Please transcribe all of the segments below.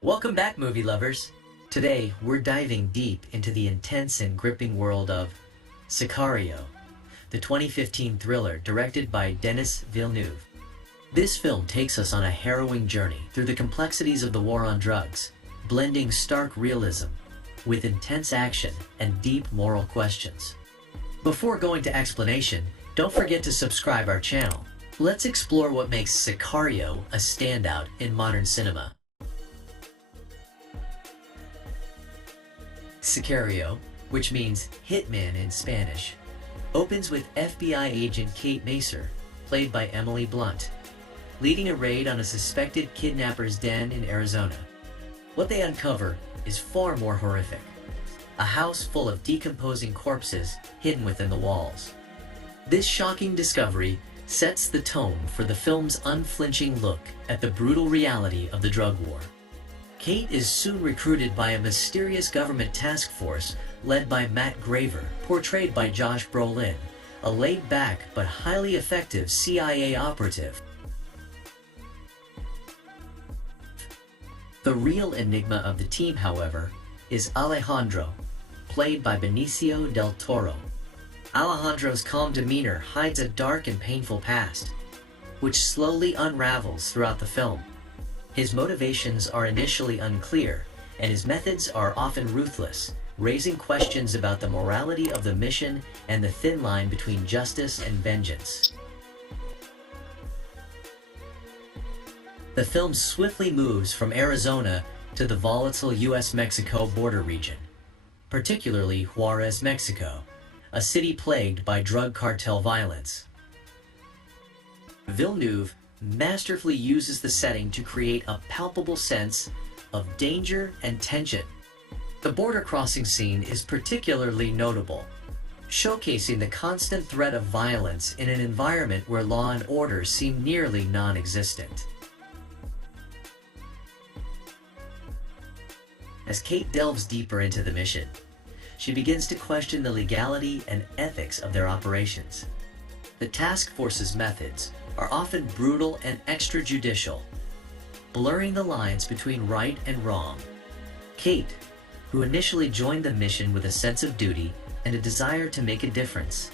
Welcome back, movie lovers! Today, we're diving deep into the intense and gripping world of Sicario, the 2015 thriller directed by Denis Villeneuve. This film takes us on a harrowing journey through the complexities of the war on drugs, blending stark realism with intense action and deep moral questions. Before going to explanation, don't forget to subscribe our channel. Let's explore what makes Sicario a standout in modern cinema. Sicario, which means hitman in Spanish, opens with FBI agent Kate Macer, played by Emily Blunt, leading a raid on a suspected kidnapper's den in Arizona. What they uncover is far more horrific. A house full of decomposing corpses hidden within the walls. This shocking discovery sets the tone for the film's unflinching look at the brutal reality of the drug war. Kate is soon recruited by a mysterious government task force led by Matt Graver, portrayed by Josh Brolin, a laid-back but highly effective CIA operative. The real enigma of the team, however, is Alejandro, played by Benicio del Toro. Alejandro's calm demeanor hides a dark and painful past, which slowly unravels throughout the film. His motivations are initially unclear, and his methods are often ruthless, raising questions about the morality of the mission and the thin line between justice and vengeance. The film swiftly moves from Arizona to the volatile US-Mexico border region, particularly Juarez, Mexico, a city plagued by drug cartel violence. Villeneuve masterfully uses the setting to create a palpable sense of danger and tension. The border crossing scene is particularly notable, showcasing the constant threat of violence in an environment where law and order seem nearly non-existent. As Kate delves deeper into the mission, she begins to question the legality and ethics of their operations. The task force's methods are often brutal and extrajudicial, blurring the lines between right and wrong. Kate, who initially joined the mission with a sense of duty and a desire to make a difference,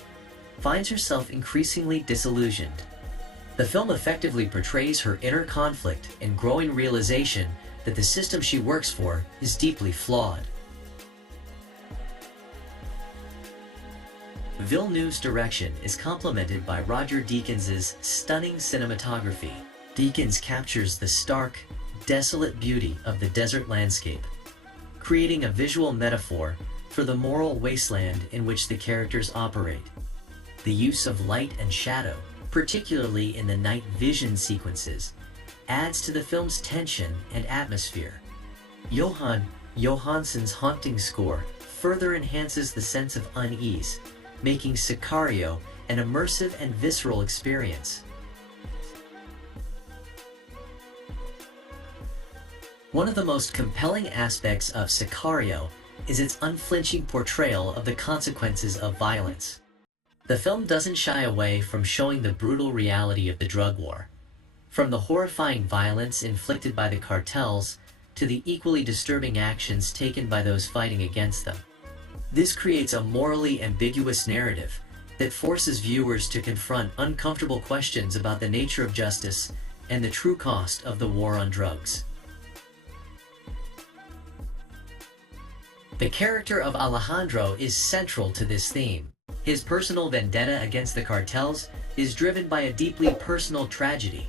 finds herself increasingly disillusioned. The film effectively portrays her inner conflict and growing realization that the system she works for is deeply flawed. Villeneuve's direction is complemented by Roger Deakins' stunning cinematography. Deakins captures the stark, desolate beauty of the desert landscape, creating a visual metaphor for the moral wasteland in which the characters operate. The use of light and shadow, particularly in the night vision sequences, adds to the film's tension and atmosphere. Johan Johansson's haunting score further enhances the sense of unease, making Sicario an immersive and visceral experience. One of the most compelling aspects of Sicario is its unflinching portrayal of the consequences of violence. The film doesn't shy away from showing the brutal reality of the drug war, from the horrifying violence inflicted by the cartels to the equally disturbing actions taken by those fighting against them. This creates a morally ambiguous narrative that forces viewers to confront uncomfortable questions about the nature of justice and the true cost of the war on drugs. The character of Alejandro is central to this theme. His personal vendetta against the cartels is driven by a deeply personal tragedy,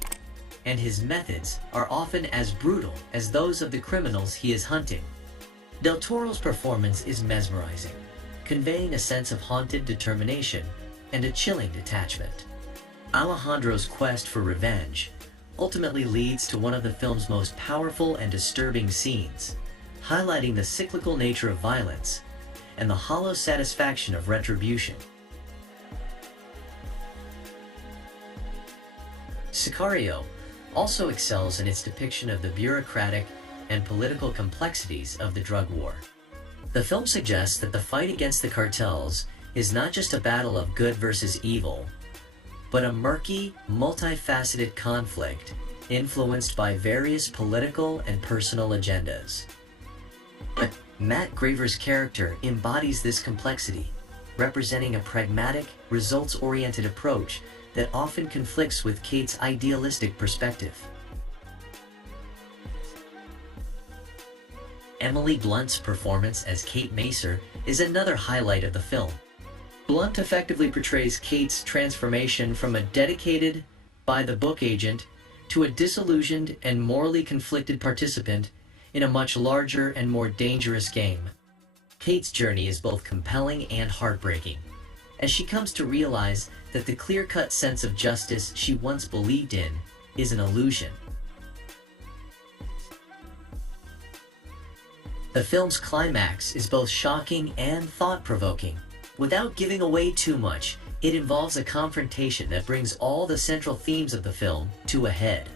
and his methods are often as brutal as those of the criminals he is hunting. Del Toro's performance is mesmerizing, conveying a sense of haunted determination and a chilling detachment. Alejandro's quest for revenge ultimately leads to one of the film's most powerful and disturbing scenes, highlighting the cyclical nature of violence and the hollow satisfaction of retribution. Sicario also excels in its depiction of the bureaucratic and political complexities of the drug war. The film suggests that the fight against the cartels is not just a battle of good versus evil, but a murky, multifaceted conflict influenced by various political and personal agendas. Matt Graver's character embodies this complexity, representing a pragmatic, results-oriented approach that often conflicts with Kate's idealistic perspective. Emily Blunt's performance as Kate Macer is another highlight of the film. Blunt effectively portrays Kate's transformation from a dedicated, by-the-book agent to a disillusioned and morally conflicted participant in a much larger and more dangerous game. Kate's journey is both compelling and heartbreaking, as she comes to realize that the clear-cut sense of justice she once believed in is an illusion. The film's climax is both shocking and thought-provoking. Without giving away too much, it involves a confrontation that brings all the central themes of the film to a head,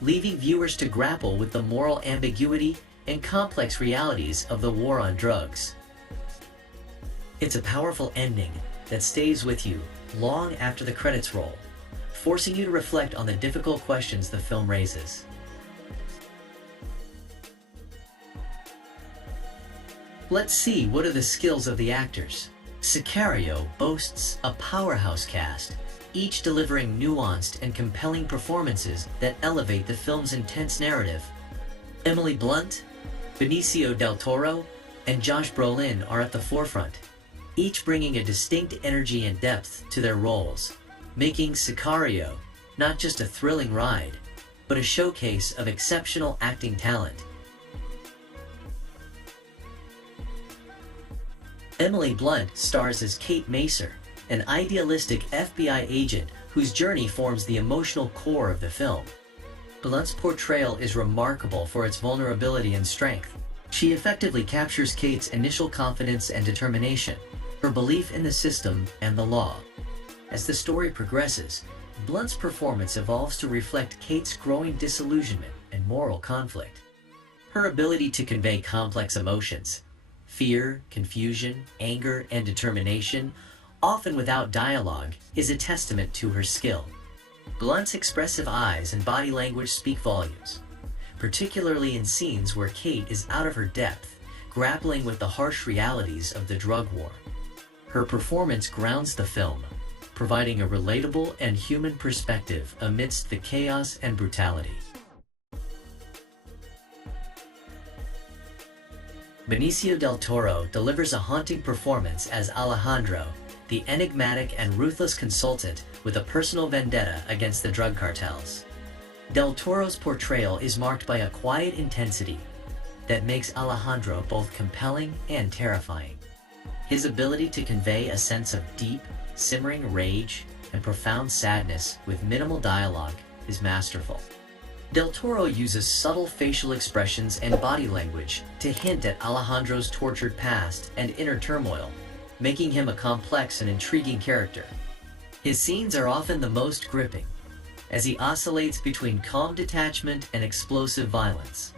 leaving viewers to grapple with the moral ambiguity and complex realities of the war on drugs. It's a powerful ending that stays with you long after the credits roll, forcing you to reflect on the difficult questions the film raises. Let's see what are the skills of the actors. Sicario boasts a powerhouse cast, each delivering nuanced and compelling performances that elevate the film's intense narrative. Emily Blunt, Benicio del Toro, and Josh Brolin are at the forefront, each bringing a distinct energy and depth to their roles, making Sicario not just a thrilling ride, but a showcase of exceptional acting talent. Emily Blunt stars as Kate Macer, an idealistic FBI agent whose journey forms the emotional core of the film. Blunt's portrayal is remarkable for its vulnerability and strength. She effectively captures Kate's initial confidence and determination, her belief in the system and the law. As the story progresses, Blunt's performance evolves to reflect Kate's growing disillusionment and moral conflict. Her ability to convey complex emotions, fear, confusion, anger, and determination, often without dialogue, is a testament to her skill. Blunt's expressive eyes and body language speak volumes, particularly in scenes where Kate is out of her depth, grappling with the harsh realities of the drug war. Her performance grounds the film, providing a relatable and human perspective amidst the chaos and brutality. Benicio del Toro delivers a haunting performance as Alejandro, the enigmatic and ruthless consultant with a personal vendetta against the drug cartels. Del Toro's portrayal is marked by a quiet intensity that makes Alejandro both compelling and terrifying. His ability to convey a sense of deep, simmering rage and profound sadness with minimal dialogue is masterful. Del Toro uses subtle facial expressions and body language to hint at Alejandro's tortured past and inner turmoil, making him a complex and intriguing character. His scenes are often the most gripping, as he oscillates between calm detachment and explosive violence.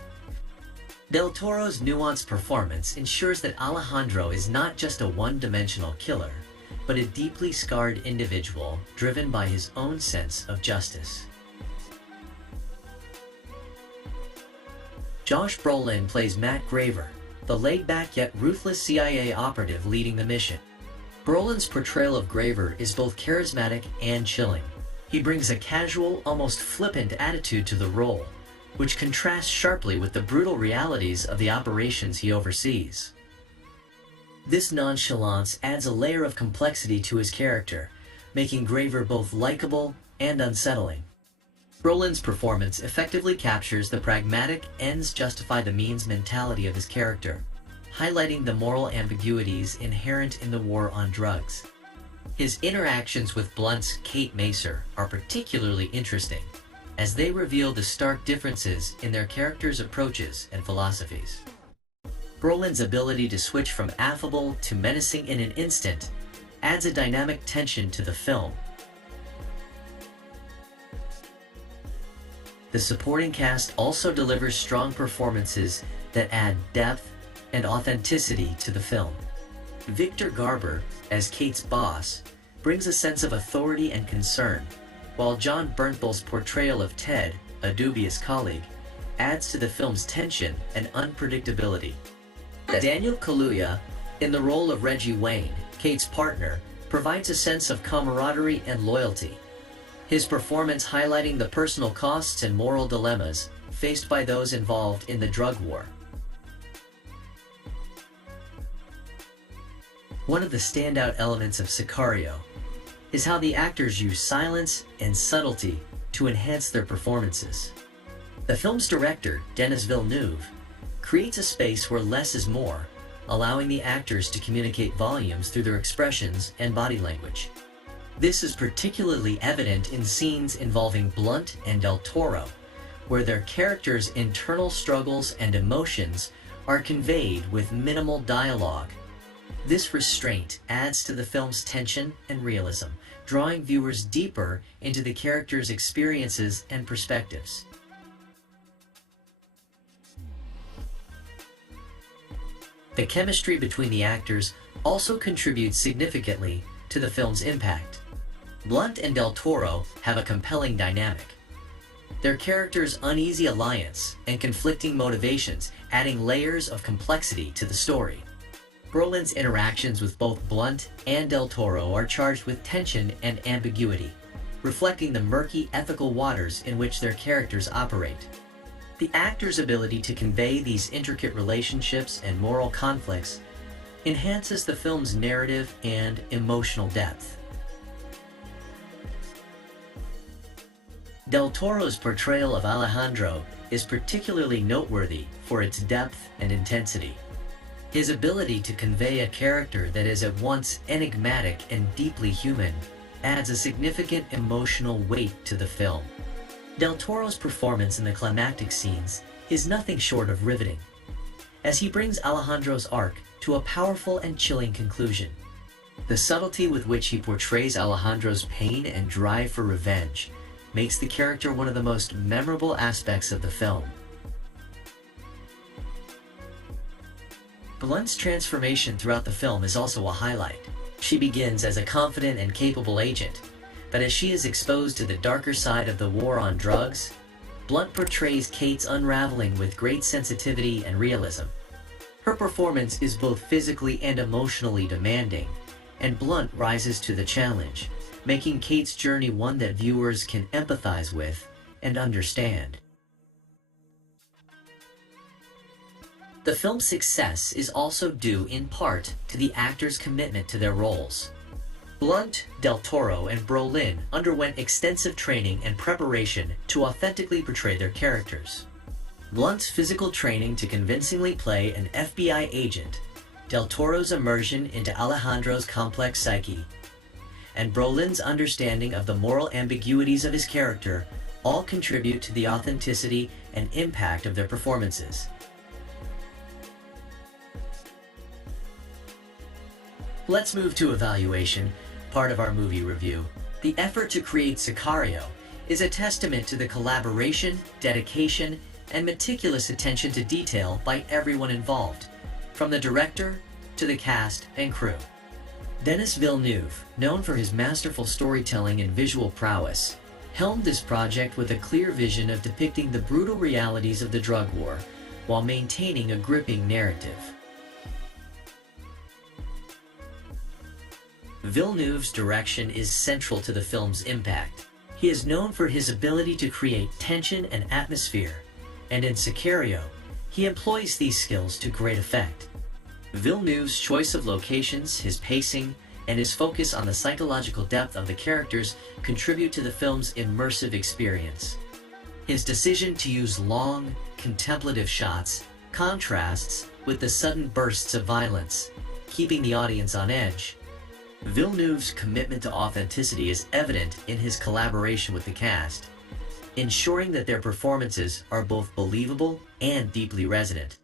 Del Toro's nuanced performance ensures that Alejandro is not just a one-dimensional killer, but a deeply scarred individual driven by his own sense of justice. Josh Brolin plays Matt Graver, the laid-back yet ruthless CIA operative leading the mission. Brolin's portrayal of Graver is both charismatic and chilling. He brings a casual, almost flippant attitude to the role, which contrasts sharply with the brutal realities of the operations he oversees. This nonchalance adds a layer of complexity to his character, making Graver both likable and unsettling. Brolin's performance effectively captures the pragmatic ends justify the means mentality of his character, highlighting the moral ambiguities inherent in the war on drugs. His interactions with Blunt's Kate Macer are particularly interesting, as they reveal the stark differences in their characters' approaches and philosophies. Brolin's ability to switch from affable to menacing in an instant adds a dynamic tension to the film. The supporting cast also delivers strong performances that add depth and authenticity to the film. Victor Garber, as Kate's boss, brings a sense of authority and concern, while John Bernthal's portrayal of Ted, a dubious colleague, adds to the film's tension and unpredictability. Daniel Kaluuya, in the role of Reggie Wayne, Kate's partner, provides a sense of camaraderie and loyalty, his performance highlighting the personal costs and moral dilemmas faced by those involved in the drug war. One of the standout elements of Sicario is how the actors use silence and subtlety to enhance their performances. The film's director, Denis Villeneuve, creates a space where less is more, allowing the actors to communicate volumes through their expressions and body language. This is particularly evident in scenes involving Blunt and Del Toro, where their characters' internal struggles and emotions are conveyed with minimal dialogue. This restraint adds to the film's tension and realism, drawing viewers deeper into the characters' experiences and perspectives. The chemistry between the actors also contributes significantly to the film's impact. Blunt and Del Toro have a compelling dynamic, their characters' uneasy alliance and conflicting motivations adding layers of complexity to the story. Brolin's interactions with both Blunt and Del Toro are charged with tension and ambiguity, reflecting the murky ethical waters in which their characters operate. The actor's ability to convey these intricate relationships and moral conflicts enhances the film's narrative and emotional depth. Del Toro's portrayal of Alejandro is particularly noteworthy for its depth and intensity. His ability to convey a character that is at once enigmatic and deeply human adds a significant emotional weight to the film. Del Toro's performance in the climactic scenes is nothing short of riveting, as he brings Alejandro's arc to a powerful and chilling conclusion. The subtlety with which he portrays Alejandro's pain and drive for revenge makes the character one of the most memorable aspects of the film. Blunt's transformation throughout the film is also a highlight. She begins as a confident and capable agent, but as she is exposed to the darker side of the war on drugs, Blunt portrays Kate's unraveling with great sensitivity and realism. Her performance is both physically and emotionally demanding, and Blunt rises to the challenge, making Kate's journey one that viewers can empathize with and understand. The film's success is also due in part to the actors' commitment to their roles. Blunt, Del Toro, and Brolin underwent extensive training and preparation to authentically portray their characters. Blunt's physical training to convincingly play an FBI agent, Del Toro's immersion into Alejandro's complex psyche, and Brolin's understanding of the moral ambiguities of his character all contribute to the authenticity and impact of their performances. Let's move to evaluation, part of our movie review. The effort to create Sicario is a testament to the collaboration, dedication, and meticulous attention to detail by everyone involved, from the director to the cast and crew. Denis Villeneuve, known for his masterful storytelling and visual prowess, helmed this project with a clear vision of depicting the brutal realities of the drug war while maintaining a gripping narrative. Villeneuve's direction is central to the film's impact. He is known for his ability to create tension and atmosphere, and in Sicario, he employs these skills to great effect. Villeneuve's choice of locations, his pacing, and his focus on the psychological depth of the characters contribute to the film's immersive experience. His decision to use long, contemplative shots contrasts with the sudden bursts of violence, keeping the audience on edge. Villeneuve's commitment to authenticity is evident in his collaboration with the cast, ensuring that their performances are both believable and deeply resonant.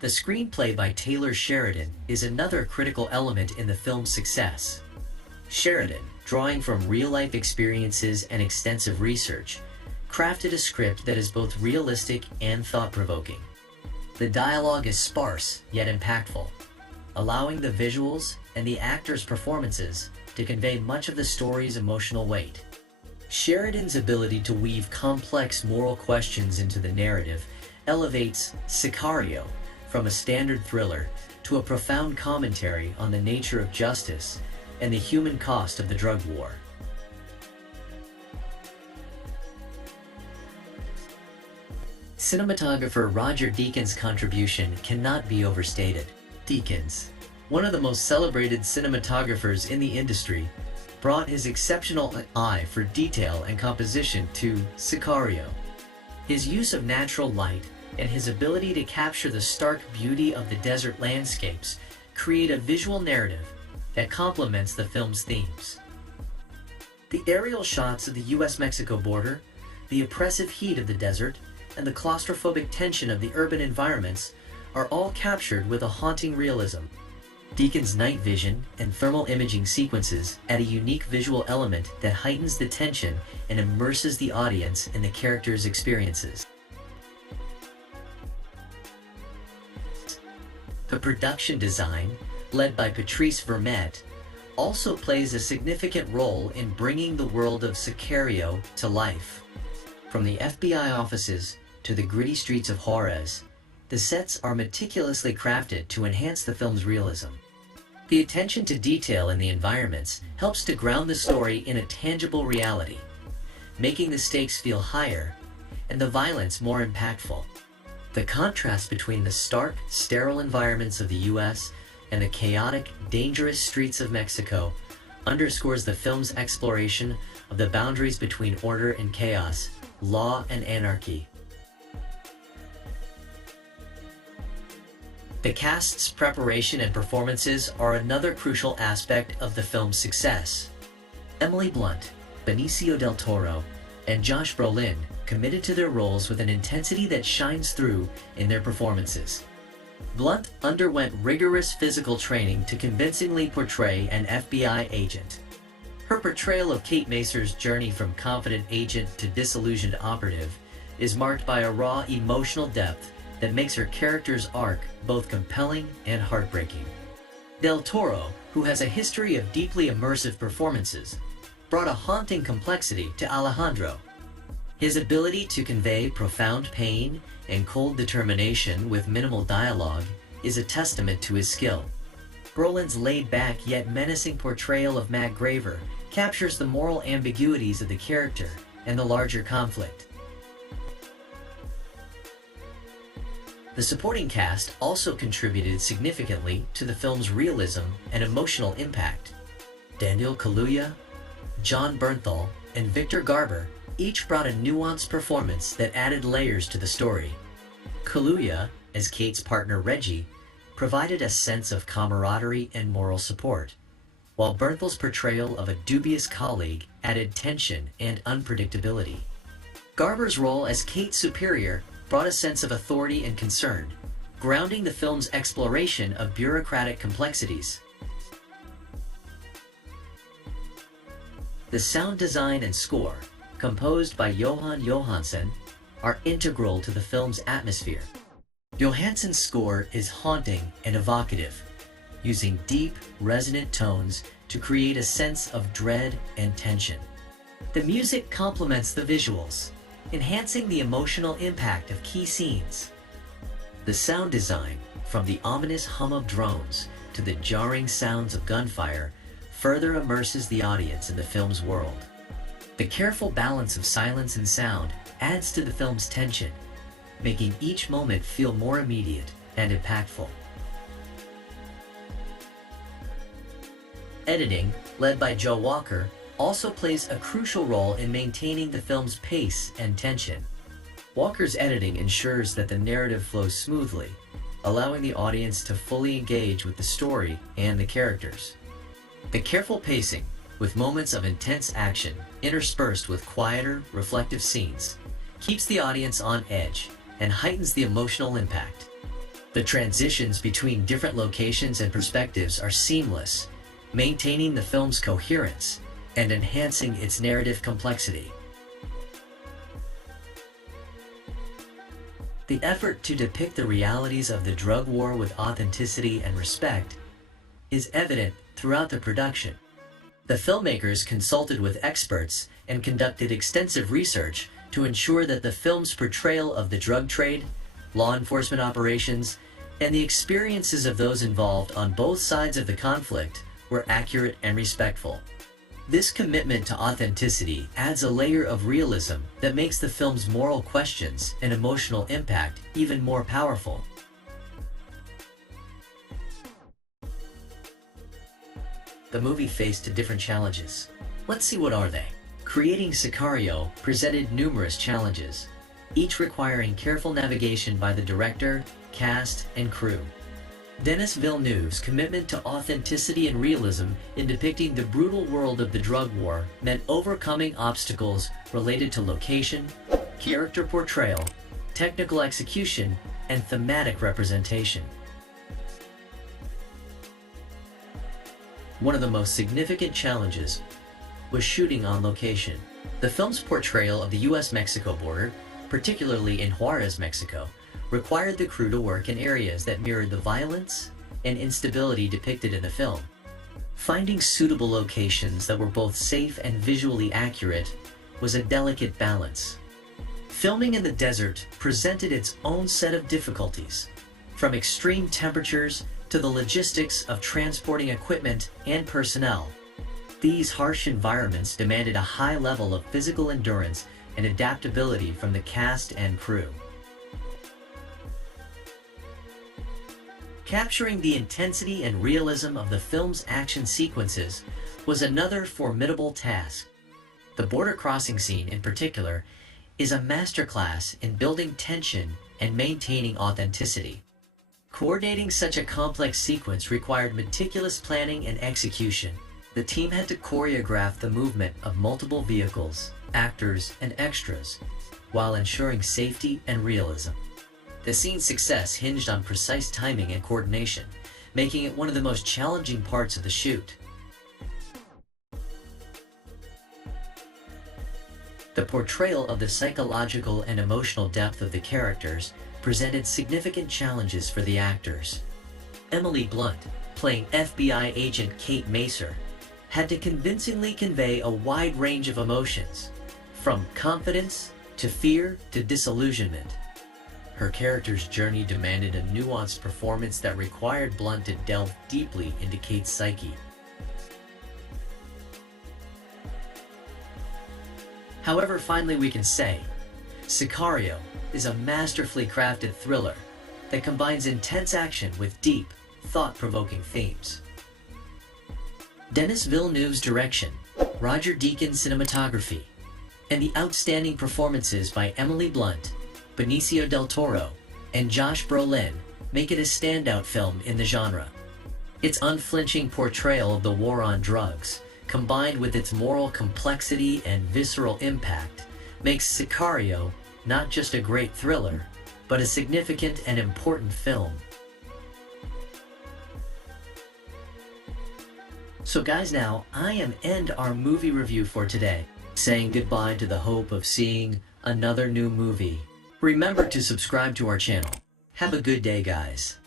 The screenplay by Taylor Sheridan is another critical element in the film's success. Sheridan, drawing from real-life experiences and extensive research, crafted a script that is both realistic and thought-provoking. The dialogue is sparse, yet impactful, allowing the visuals and the actors' performances to convey much of the story's emotional weight. Sheridan's ability to weave complex moral questions into the narrative elevates Sicario from a standard thriller to a profound commentary on the nature of justice and the human cost of the drug war. Cinematographer Roger Deakins' contribution cannot be overstated. Deakins, one of the most celebrated cinematographers in the industry, brought his exceptional eye for detail and composition to Sicario. His use of natural light and his ability to capture the stark beauty of the desert landscapes create a visual narrative that complements the film's themes. The aerial shots of the US-Mexico border, the oppressive heat of the desert, and the claustrophobic tension of the urban environments are all captured with a haunting realism. Deakins' night vision and thermal imaging sequences add a unique visual element that heightens the tension and immerses the audience in the characters' experiences. The production design, led by Patrice Vermette, also plays a significant role in bringing the world of Sicario to life. From the FBI offices to the gritty streets of Juarez, the sets are meticulously crafted to enhance the film's realism. The attention to detail in the environments helps to ground the story in a tangible reality, making the stakes feel higher and the violence more impactful. The contrast between the stark, sterile environments of the US and the chaotic, dangerous streets of Mexico underscores the film's exploration of the boundaries between order and chaos, law and anarchy. The cast's preparation and performances are another crucial aspect of the film's success. Emily Blunt, Benicio del Toro, and Josh Brolin committed to their roles with an intensity that shines through in their performances. Blunt underwent rigorous physical training to convincingly portray an FBI agent. Her portrayal of Kate Macer's journey from confident agent to disillusioned operative is marked by a raw emotional depth that makes her character's arc both compelling and heartbreaking. Del Toro, who has a history of deeply immersive performances, brought a haunting complexity to Alejandro. His ability to convey profound pain and cold determination with minimal dialogue is a testament to his skill. Brolin's laid-back yet menacing portrayal of Matt Graver captures the moral ambiguities of the character and the larger conflict. The supporting cast also contributed significantly to the film's realism and emotional impact. Daniel Kaluuya, John Bernthal, and Victor Garber each brought a nuanced performance that added layers to the story. Kaluuya, as Kate's partner Reggie, provided a sense of camaraderie and moral support, while Bernthal's portrayal of a dubious colleague added tension and unpredictability. Garber's role as Kate's superior brought a sense of authority and concern, grounding the film's exploration of bureaucratic complexities. The sound design and score, composed by Johan Johansson, are integral to the film's atmosphere. Johansson's score is haunting and evocative, using deep, resonant tones to create a sense of dread and tension. The music complements the visuals, enhancing the emotional impact of key scenes. The sound design, from the ominous hum of drones to the jarring sounds of gunfire, further immerses the audience in the film's world. The careful balance of silence and sound adds to the film's tension, making each moment feel more immediate and impactful. Editing, led by Joe Walker, also plays a crucial role in maintaining the film's pace and tension. Walker's editing ensures that the narrative flows smoothly, allowing the audience to fully engage with the story and the characters. The careful pacing, with moments of intense action interspersed with quieter, reflective scenes, keeps the audience on edge and heightens the emotional impact. The transitions between different locations and perspectives are seamless, maintaining the film's coherence and enhancing its narrative complexity. The effort to depict the realities of the drug war with authenticity and respect is evident throughout the production. The filmmakers consulted with experts and conducted extensive research to ensure that the film's portrayal of the drug trade, law enforcement operations, and the experiences of those involved on both sides of the conflict were accurate and respectful. This commitment to authenticity adds a layer of realism that makes the film's moral questions and emotional impact even more powerful. The movie faced different challenges. Let's see, what are they? Creating Sicario presented numerous challenges, each requiring careful navigation by the director, cast, and crew. Denis Villeneuve's commitment to authenticity and realism in depicting the brutal world of the drug war meant overcoming obstacles related to location, character portrayal, technical execution, and thematic representation. One of the most significant challenges was shooting on location. The film's portrayal of the US-Mexico border, particularly in Juarez, Mexico, required the crew to work in areas that mirrored the violence and instability depicted in the film. Finding suitable locations that were both safe and visually accurate was a delicate balance. Filming in the desert presented its own set of difficulties, from extreme temperatures to the logistics of transporting equipment and personnel. These harsh environments demanded a high level of physical endurance and adaptability from the cast and crew. Capturing the intensity and realism of the film's action sequences was another formidable task. The border crossing scene, in particular, is a masterclass in building tension and maintaining authenticity. Coordinating such a complex sequence required meticulous planning and execution. The team had to choreograph the movement of multiple vehicles, actors, and extras, while ensuring safety and realism. The scene's success hinged on precise timing and coordination, making it one of the most challenging parts of the shoot. The portrayal of the psychological and emotional depth of the characters presented significant challenges for the actors. Emily Blunt, playing FBI agent Kate Macer, had to convincingly convey a wide range of emotions, from confidence to fear to disillusionment. Her character's journey demanded a nuanced performance that required Blunt to delve deeply into Kate's psyche. However, finally we can say, Sicario is a masterfully crafted thriller that combines intense action with deep, thought-provoking themes. Denis Villeneuve's direction, Roger Deakins' cinematography, and the outstanding performances by Emily Blunt, Benicio del Toro, and Josh Brolin make it a standout film in the genre. Its unflinching portrayal of the war on drugs, combined with its moral complexity and visceral impact, makes Sicario not just a great thriller, but a significant and important film. So guys, now I am end our movie review for today, saying goodbye to the hope of seeing another new movie. Remember to subscribe to our channel. Have a good day, guys.